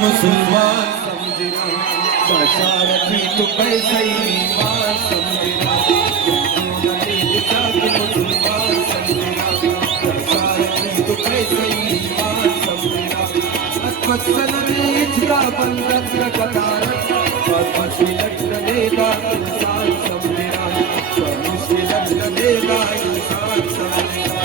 मुसलमान समझना दशारथी तो कैसे ईमान समझना मुसलमान समझना दशारथी तो कैसे ईमान समझना अत्मसन में इतना बंधन का कतारत और मुश्किल लगेगा इंसान समझना और मुश्किल लगेगा इंसान समझना।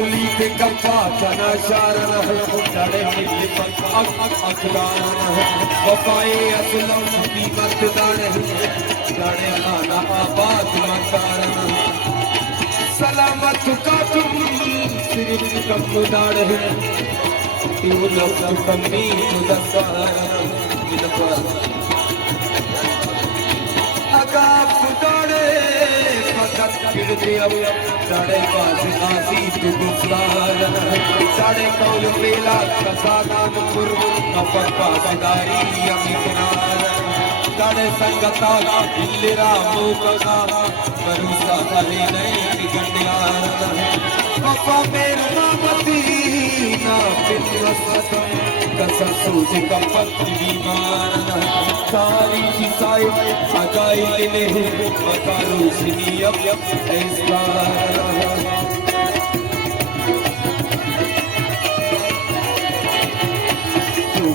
असली के कप्पा तना शारन लड़े मिल पंख अखदान वफाए असलम कीमत दाने लड़े आना आबाद मकान सलामत का तुम सिर्फ कम दाड़ है तू लफ्ज़ कमी मुदस्सार अगाफ दाड़े फकत किड़ते अब दाड़े पास आसी तू गुफ्तार दाड़े कौल मेला कसादान पुर अफक पासदारी अमिकनार दाड़े संगता इल्लिरा मोकगा करूसा अली नहीं गंडियार वफा मेरा मदीना बिन कसम सूझ कपत बीमान सारी किसाई अगाई ने मकारू सिनी अब ऐसा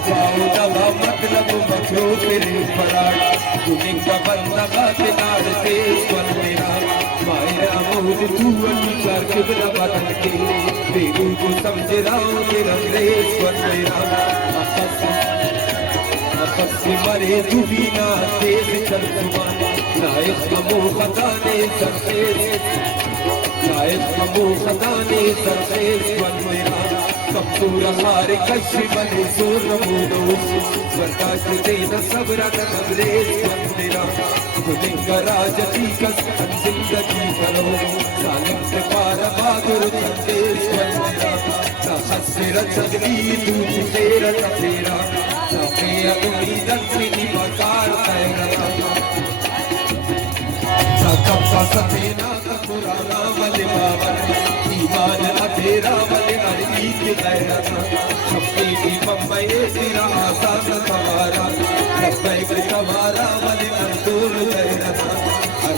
दवा मतलब मखरो तेरे फराड़ तुम्हें का बंदा बातें से स्वर मेरा मायरा मोद तू अनुसार किबला बदल के बेगू को समझ रहा हूँ तेरा स्वर मेरा आपस से मरे तू भी ना तेज चल सुबह नायक कमो खदाने सबसे नायक कमो खदाने सबसे स्वर मेरा कपूर हारे कश्य बने जोर नमूनो बर्दाश्त देना सब्र का मगरेज मेरा खुदेगा राजती कस जिंदगी करो सालिम से पार बहादुर संदेश मेरा ना हसर जगली तू तेरा तेरा ना प्रिय उम्मीद अपनी मकार तेरा ना कब्जा सफेना का पुराना मले बाबर ईमान अधेरा मले अरबी के गैरा अपनी भी बम्बई तेरा आसान सवारा लब्बैक के सवारा मले अंदूर गैरा हर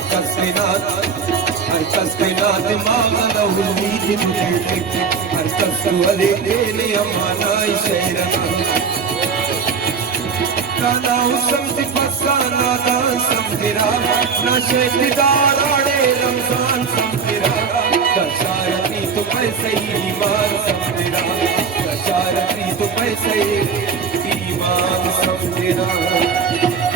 कस के नाथ मांगना उम्मीद तुझे हर कस को अले ले अमाना शेरा नाना समझ फसाना दान समझिरा ना शेखदार आड़े रमजान समझिरा दशारती तो पैसे ईमान समझिरा दशारती तो पैसे ईमान समझिरा